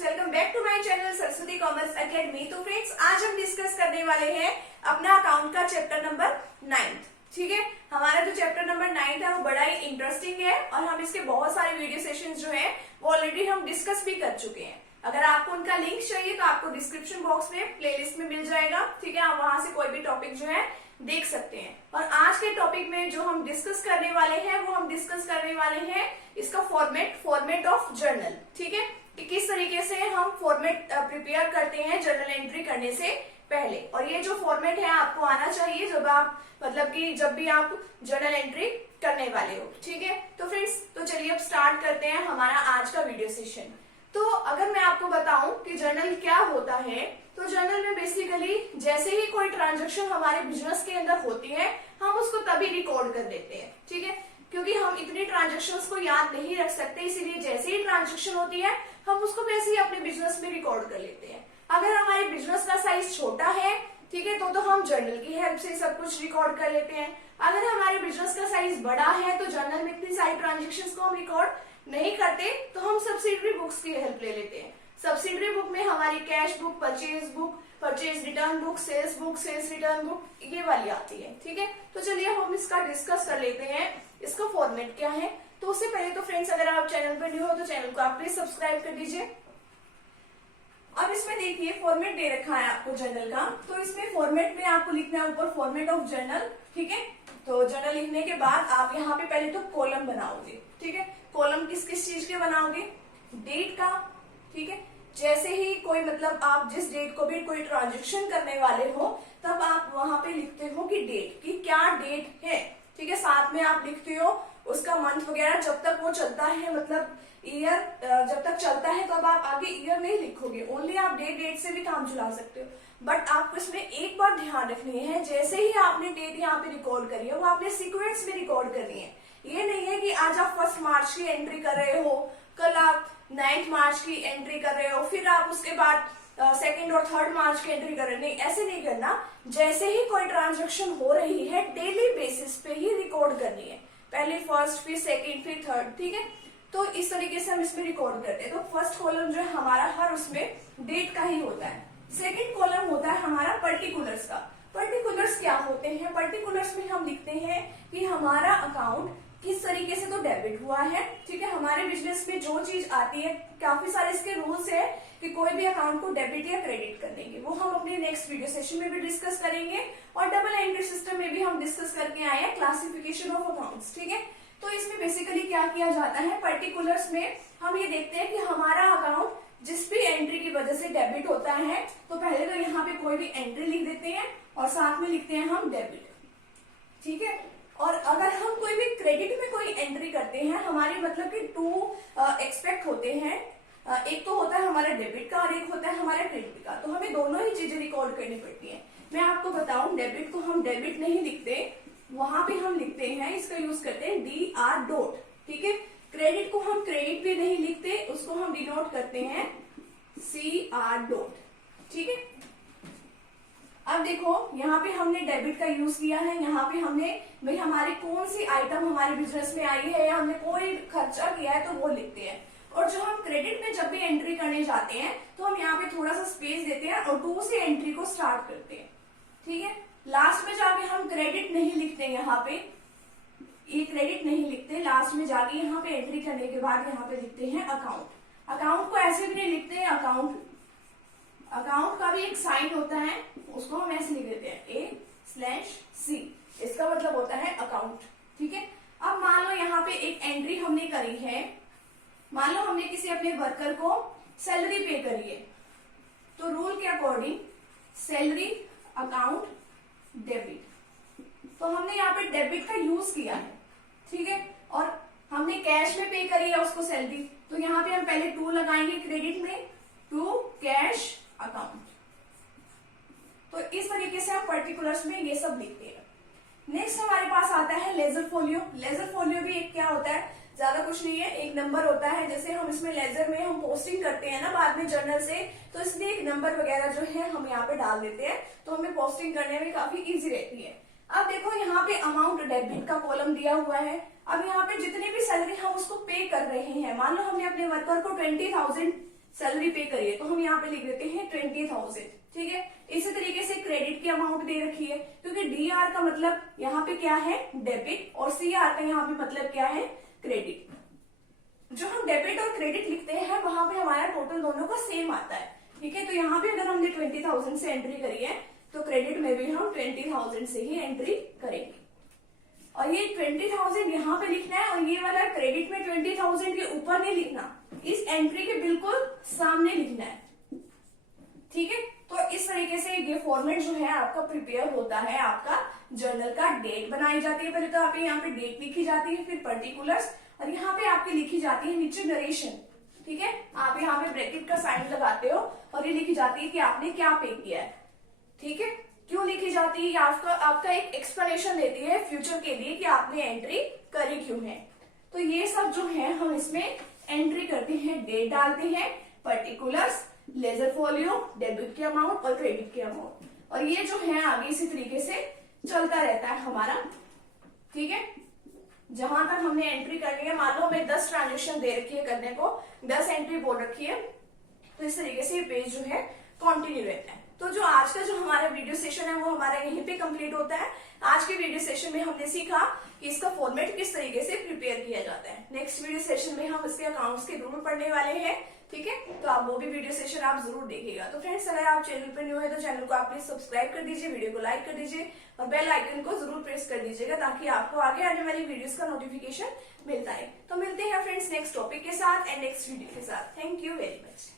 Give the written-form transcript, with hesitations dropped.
Welcome back to my channel Saraswati Commerce Academy. तो friends, आज हम डिस्कस करने वाले हैं अपना अकाउंट का चैप्टर नंबर 9। ठीक है, हमारा जो चैप्टर नंबर 9 है वो बड़ा ही इंटरेस्टिंग है और हम इसके बहुत सारे वीडियो सेशंस जो है वो ऑलरेडी हम डिस्कस भी कर चुके हैं। अगर आपको उनका लिंक चाहिए तो आपको डिस्क्रिप्शन बॉक्स में प्लेलिस्ट में मिल जाएगा। ठीक है, आप वहां से कोई भी टॉपिक जो है देख सकते हैं। और आज के टॉपिक में जो हम डिस्कस करने वाले हैं वो हम डिस्कस करने वाले हैं इसका फॉर्मेट ऑफ जर्नल। ठीक है, कि किस तरीके से हम फॉर्मेट प्रिपेयर करते हैं जर्नल एंट्री करने से पहले। और ये जो फॉर्मेट है आपको आना चाहिए जब आप जब भी आप जर्नल एंट्री करने वाले हो। ठीक है, तो फ्रेंड्स, तो चलिए अब स्टार्ट करते हैं हमारा आज का वीडियो सेशन। तो अगर मैं आपको बताऊं कि जर्नल क्या होता है, तो जर्नल में बेसिकली जैसे ही कोई ट्रांजैक्शन हमारे बिजनेस के अंदर होती है हम उसको तभी रिकॉर्ड कर देते हैं। ठीक है, क्योंकि हम इतनी ट्रांजैक्शंस को याद नहीं रख सकते, इसीलिए जैसे ही ट्रांजैक्शन होती है हम उसको वैसे ही अपने बिजनेस में रिकॉर्ड कर लेते हैं। अगर हमारे बिजनेस का साइज छोटा है, ठीक है, तो हम जर्नल की हेल्प से सब कुछ रिकॉर्ड कर लेते हैं। अगर हमारे बिजनेस का साइज बड़ा है तो जर्नल में इतनी सारी ट्रांजेक्शन को हम रिकॉर्ड नहीं करते, तो हम सब्सिडरी बुक्स की हेल्प ले लेते हैं। सब्सिडरी बुक में हमारी cash book, purchase return book, sales return book, ये वाली आती है। ठीक है, तो चलिए हम इसका डिस्कस कर लेते हैं, इसका फॉर्मेट क्या है। तो उससे पहले तो फ्रेंड्स, अगर आप चैनल पर न्यू हो तो चैनल को आप प्लीज सब्सक्राइब कर दीजिए। अब इसमें देखिए फॉर्मेट दे रखा है आपको जर्नल का, तो इसमें फॉर्मेट में आपको लिखना है ऊपर फॉर्मेट ऑफ जर्नल। ठीक है, तो जर्नल लिखने के बाद आप यहाँ पे पहले तो कॉलम बनाओगे। ठीक है, कॉलम किस किस चीज के बनाओगे? डेट का। ठीक है, जैसे ही कोई आप जिस डेट को भी कोई ट्रांजेक्शन करने वाले हो तब आप वहां पे लिखते हो कि डेट की क्या डेट है। ठीक है, साथ में आप लिखते हो उसका मंथ वगैरह, जब तक वो चलता है ईयर जब तक चलता है तो अब आप आगे ईयर नहीं लिखोगे, ओनली आप डेट से भी काम चला सकते हो। बट आपको इसमें एक बात ध्यान रखनी है, जैसे ही आपने डेट यहाँ पे रिकॉर्ड करी है वो आपने सीक्वेंस में रिकॉर्ड करनी है। ये नहीं है कि आज आप 1 मार्च की एंट्री कर रहे हो, कल आप 9 मार्च की एंट्री कर रहे हो, फिर आप उसके बाद 2 और 3 मार्च की एंट्री कर रहे हो। नहीं, ऐसे नहीं करना। जैसे ही कोई ट्रांजेक्शन हो रही है डेली बेसिस पे ही रिकॉर्ड करनी है, पहले 1st, फिर 2nd, फिर 3rd। ठीक है, तो इस तरीके से हम इसमें रिकॉर्ड करते हैं। तो फर्स्ट कॉलम जो है हमारा हर उसमें डेट का ही होता है। सेकंड कॉलम होता है हमारा पर्टिकुलर्स का। पर्टिकुलर्स क्या होते हैं? पर्टिकुलर्स में हम लिखते हैं कि हमारा अकाउंट किस तरीके से तो डेबिट हुआ है। ठीक है, हमारे बिजनेस में जो चीज आती है, काफी सारे इसके रूल्स है कि कोई भी अकाउंट को डेबिट या क्रेडिट कर देंगे, वो हम अपने नेक्स्ट वीडियो सेशन में भी डिस्कस करेंगे। और डबल एंट्री सिस्टम में भी हम डिस्कस करके आए हैं क्लासिफिकेशन ऑफ अकाउंट्स। ठीक है, तो इसमें बेसिकली क्या किया जाता है, पर्टिकुलर्स में हम ये देखते हैं कि हमारा अकाउंट जिस भी एंट्री की वजह से डेबिट होता है, तो पहले तो यहाँ पे कोई भी एंट्री लिख देते हैं और साथ में लिखते हैं हम डेबिट। ठीक है, और अगर हम कोई भी क्रेडिट में कोई एंट्री करते हैं, हमारे कि 2 एक्सपेक्ट होते हैं, एक तो होता है हमारा डेबिट का और एक होता है हमारा क्रेडिट का, तो हमें दोनों ही चीजें रिकॉर्ड करनी पड़ती है। मैं आपको बताऊं, डेबिट को हम डेबिट नहीं लिखते, वहां पे हम लिखते हैं, इसका यूज करते हैं DR. ठीक है, क्रेडिट को हम क्रेडिट भी नहीं लिखते, उसको हम डिनोट करते हैं CR. ठीक है, अब देखो यहाँ पे हमने डेबिट का यूज किया है, यहाँ पे हमने भाई हमारी कौन सी आइटम हमारे बिजनेस में आई है या हमने कोई खर्चा किया है तो वो लिखते हैं। और जो हम क्रेडिट में जब भी एंट्री करने जाते हैं तो हम यहाँ पे थोड़ा सा स्पेस देते हैं और 2 से एंट्री को स्टार्ट करते हैं। ठीक है, लास्ट में जाके हम क्रेडिट नहीं लिखते, यहाँ पे ये क्रेडिट नहीं लिखते, लास्ट में जाके यहाँ पे एंट्री करने के बाद यहाँ पे लिखते हैं अकाउंट। अकाउंट को ऐसे भी नहीं लिखते हैं, अकाउंट का भी एक साइन होता है, उसको हम ऐसे लिख देते हैं A/C, इसका मतलब होता है अकाउंट। ठीक है, अब मान लो यहाँ पे एक एंट्री हमने करी है, मान लो हमने किसी अपने वर्कर को सैलरी पे करी है, तो रूल के अकॉर्डिंग सैलरी अकाउंट डेबिट, तो हमने यहाँ पे डेबिट का यूज किया है। ठीक है, और हमने कैश में पे करी है उसको सैलरी, तो यहाँ पे हम पहले 2 लगाएंगे क्रेडिट में, टू कैश अकाउंट। तो इस तरीके से हम पर्टिकुलर्स में ये सब लिखते हैं। नेक्स्ट हमारे पास आता है लेजर फोलियो। लेजर फोलियो भी एक क्या होता है, ज्यादा कुछ नहीं है, एक नंबर होता है। जैसे हम इसमें लेजर में हम पोस्टिंग करते हैं ना बाद में जर्नल से, तो इसलिए एक नंबर वगैरह जो है हम यहाँ पे डाल देते हैं, तो हमें पोस्टिंग करने में काफी इजी रहती है। अब देखो यहाँ पे अमाउंट डेबिट का कॉलम दिया हुआ है। अब यहाँ पे जितनी भी सैलरी हम उसको पे कर रहे हैं, मान लो हमने अपने वर्कर को 20,000 सैलरी पे करिए, तो हम यहाँ पे लिख देते हैं 20,000। ठीक है, इसी तरीके से क्रेडिट की अमाउंट दे रखी है, क्योंकि डीआर का मतलब यहाँ पे क्या है, डेबिट, और सीआर का यहाँ पे मतलब क्या है, क्रेडिट। जो हम डेबिट और क्रेडिट लिखते हैं वहां पे हमारा टोटल दोनों का सेम आता है। ठीक है, तो यहाँ पे अगर हमने 20,000 से एंट्री करी है तो क्रेडिट में भी हम 20,000 से ही एंट्री करेंगे। और ये 20,000 यहाँ पे लिखना है, और ये वाला क्रेडिट में 20,000 के ऊपर नहीं लिखना, इस एंट्री के बिल्कुल सामने लिखना है। ठीक है, तो इस तरीके से ये फॉर्मेट जो है आपका प्रिपेयर होता है। आपका जर्नल का डेट बनाई जाती है, पहले तो आपके यहाँ पे डेट लिखी जाती है, फिर पर्टिकुलर्स, और यहाँ पे आपकी लिखी जाती है नीचे नरेशन। ठीक है, आप यहाँ पे ब्रैकेट का साइन लगाते हो और ये लिखी जाती है कि आपने क्या पे किया है। ठीक है, क्यों लिखी जाती है, आपका एक एक्सप्लेनेशन देती है फ्यूचर के लिए कि आपने एंट्री करी क्यों है। तो ये सब जो है हम इसमें एंट्री करते हैं, डेट डालते हैं, पर्टिकुलर्स, लेजर फोलियो, डेबिट की अमाउंट और क्रेडिट की अमाउंट, और ये जो है आगे इसी तरीके से चलता रहता है हमारा। ठीक है, जहां तक हमने एंट्री करनी है, मान लो हमें 10 ट्रांजेक्शन दे रखी है करने को, 10 एंट्री बोल रखी है, तो इस तरीके से पेज जो है कंटिन्यू रहता है। तो जो आज का जो हमारा वीडियो सेशन है वो हमारा यहीं पे कंप्लीट होता है। आज के वीडियो सेशन में हमने सीखा कि इसका फॉर्मेट किस तरीके से प्रिपेयर किया जाता है। नेक्स्ट वीडियो सेशन में हम इसके अकाउंट्स के रूल पढ़ने वाले हैं। ठीक है, तो आप वो भी वीडियो सेशन आप जरूर देखिएगा। तो फ्रेंड्स, अगर आप चैनल पर न्यू है तो चैनल को आप प्लीज सब्सक्राइब कर दीजिए, वीडियो को लाइक कर दीजिए और बेल आइकन को जरूर प्रेस कर दीजिएगा, ताकि आपको आगे आने वाली वीडियोस का नोटिफिकेशन मिलता है। तो मिलते हैं फ्रेंड्स नेक्स्ट टॉपिक के साथ एंड नेक्स्ट वीडियो के साथ। Thank you very much.